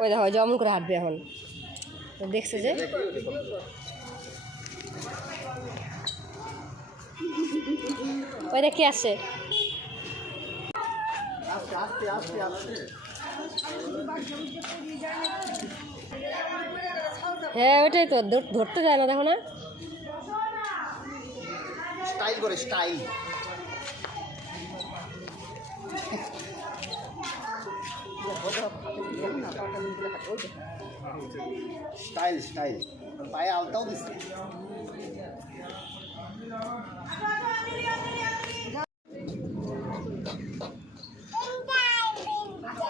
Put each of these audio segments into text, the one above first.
ওই দেখো জমন করে হাঁটবে এখন দেখছে যে ওইটা কি আসছে হ্যাঁ ওইটাই তো ধরতে যায় না দেখো না স্টাইল করে স্টাইল স্টাইল স্টাইল পায়ে আলতাও দিচ্ছে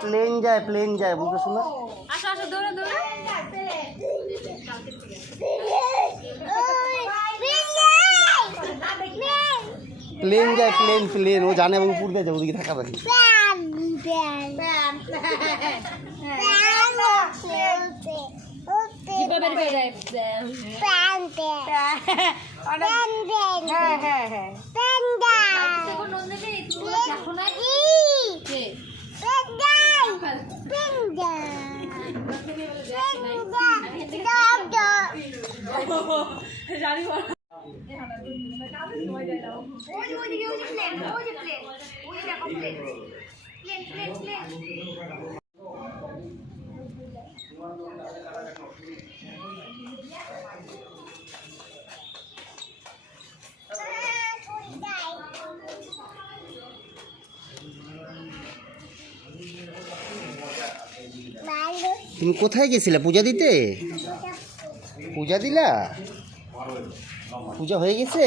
প্লেন যায় বুঝতে শোনা আসো আসো দৌড়ে দৌড়ে প্লেন যায় প্লেন ও জানে এবং উপর দিয়ে যায় ওদিকে থাকা পাখি তুমি কোথায় গেছিলে পূজা দিতে পূজা দিলা পূজা হয়ে গেছে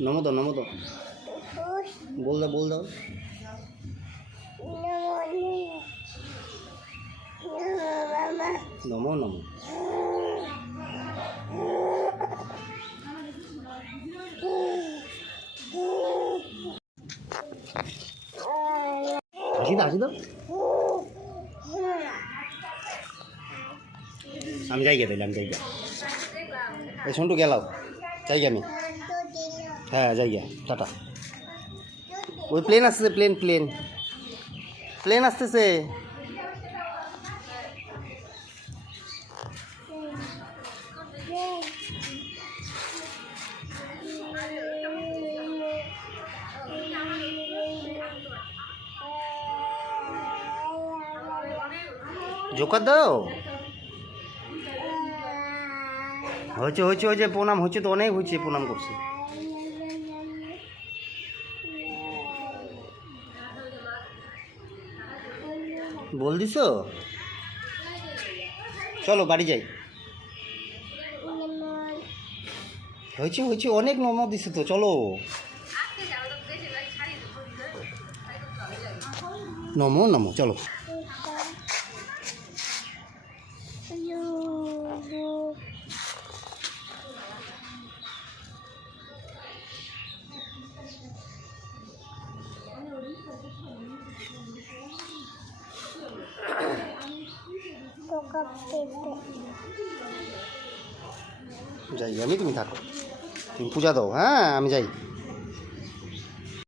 নমো দাও বল দাও নমো আসি দাও আমি যাই এই শুনটু গেলাও যাই আমি হ্যাঁ যাই টাটা ওই প্লেন আসতেছে প্লেন আসতেছে জোকার দাও হয়েছে ওই যে প্রণাম হচ্ছে তো অনেক হয়েছে প্রণাম করছে বল দিস চলো বাড়ি যাই হয়েছে অনেক নম দিছে তো চলো নমো চলো যাই আমি তুমি থাকো তুমি পূজা দাও হ্যাঁ আমি যাই